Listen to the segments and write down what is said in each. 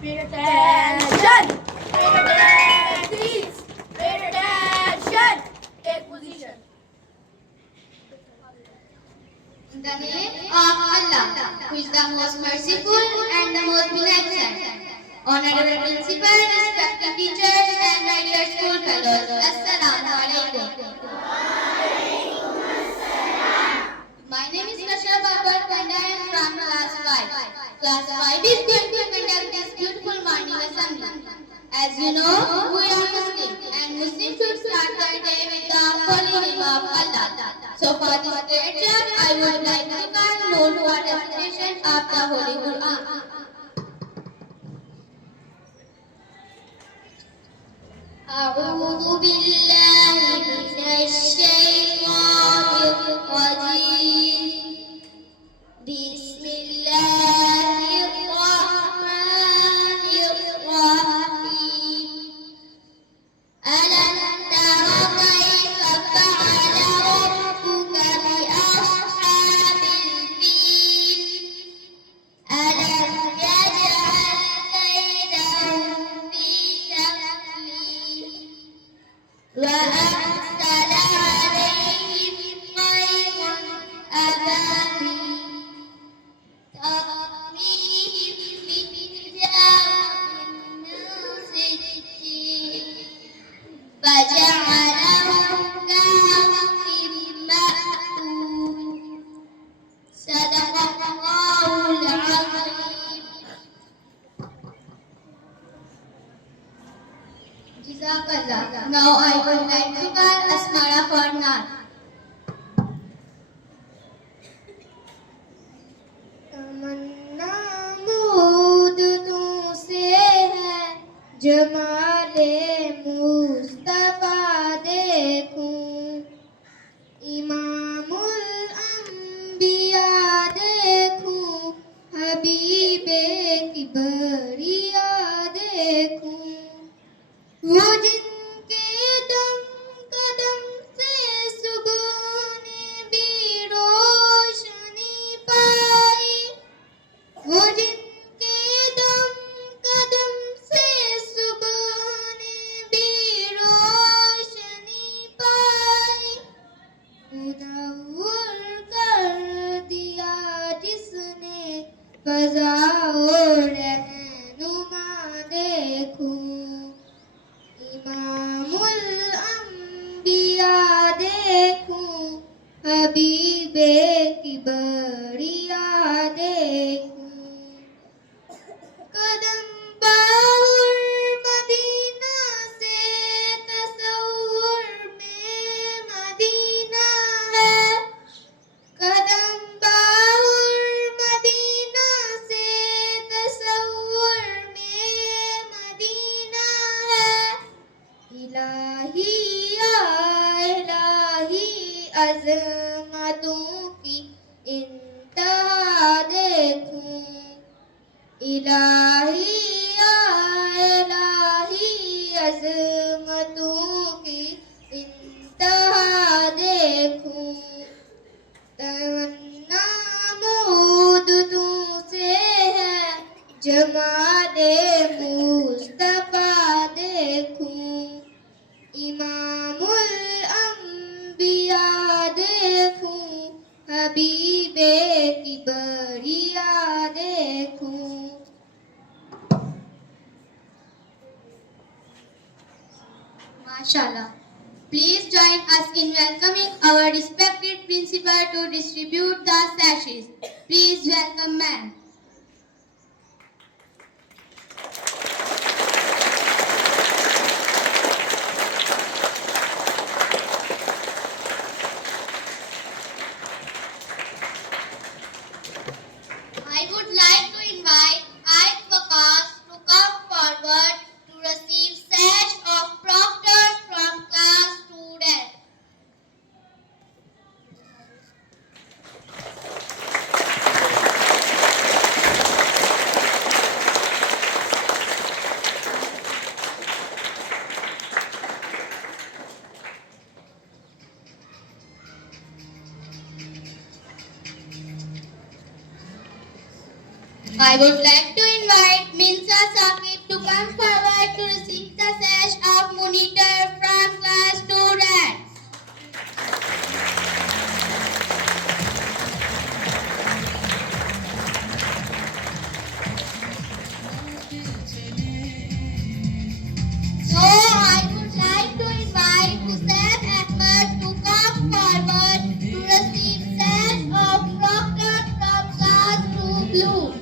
Pay attention! Pay attention! Please! Pay attention! Take position. In the name of Allah, who is the most merciful and the most beneficent. Honorable Principal, respected teachers and my dear school fellows, Assalamu alaikum. My name is Kasha Babar and I am from class 5. Class 5 is going to conduct this beautiful morning assembly. As you know, we are Muslim and Muslims should start their day with the holy name of Allah. So for this great job, I would like to call Noor for recitation of the Holy Quran. أعوذ بالله من الشيطان الرجيم بسم الله الرحمن الرحيم ألم تر كيف فعل ربك بأصحاب الفيل ألم يجعل كيدهم في تضليل وأرسل عليهم طيرا أبابيل ترميهم بحجارة من سجيل فجعلهم كعصف مأكول صدق الله العظيم. Jazakallah. Now I would like to call Asmara for Naat. तमन्ना मूद तुझसे है जमाले मुस्तफा देखूं इमामुल अंबिया देखूं हबीबे किबरिया देखूं वो जिनके दम कदम से सुबह ने भी रोशनी पाई वो जिनके दम कदम से सुबह ने भी रोशनी पाई मुनव्वर कर दिया जिसने फजा और रहनुमा देखूं इमामुल अंबिया देखूं हबीबे किबरिया देखूं कदम बाहुर मदीना से तसव्वुर में मदीना है कदम बाहुर मदीना से तसव्वुर में मदीना है इलाही या इलाही अज़मतों की इंतहा देखूं इलाही या इलाही अज़मतों की इंतहा देखूं तमन्ना मूद तुझसे है जमाले मुस्तफा देखूं इमामुल अंबिया देखूं हबीबे किबरिया देखूं MashaAllah. Please join us in welcoming our respected principal to distribute the sashes. Please welcome ma'am. I would like to invite Aid Waqas to come forward to receive sash of proctor from class student. I would like to invite Minsa Saqib to come forward to receive the sash of monitor from class students. So I would like to invite Hussain Ahmed to come forward to receive sash of Proctor from class 2 blue.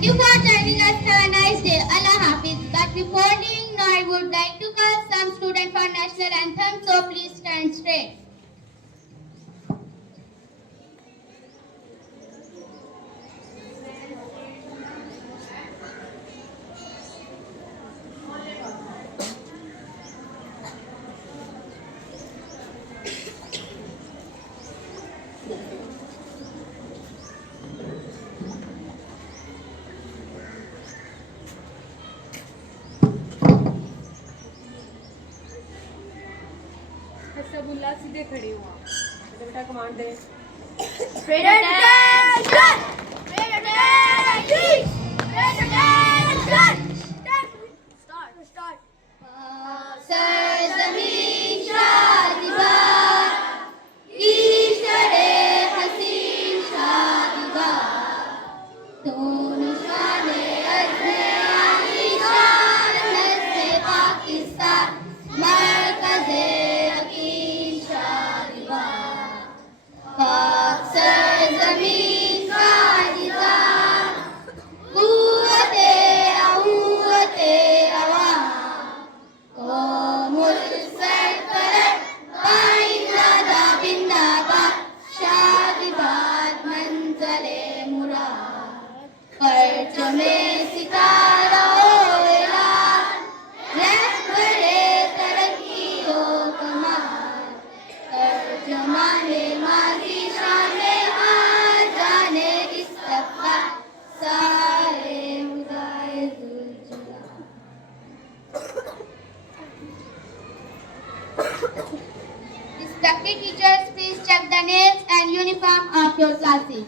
Thank you for joining us. Have a nice day. Allah Hafiz. But before leaving, now I would like to call some students for national anthem. So please stand straight. बुल्ला सीधे खड़े हुआ बेटा command दे Pay attention! Pay attention! Pay attention! Start. सरज़मीन शादिबार, ईशरे हसीन शादिबार, दोनों शाने अज़्मे आलीशान नस्ले पाकिस्तान, मरकज़े यकीन शादिबार, पाक सरज़मीन शादिबार, क़ुव्वते अवाम, कौमुल सरपरस्त पाइंदादा बिंदाबाद, शादिबाद मंज़ले मुराद, परचमे सितारों एलान, रहबरे तरक्की ओ कमाल, तर्जुमाने माज़ी शाने हाल, जाने इस्तक़बाल, सारे खुदाए ज़ुल्जलाल. Respected teachers, please check the names and uniform of your classes.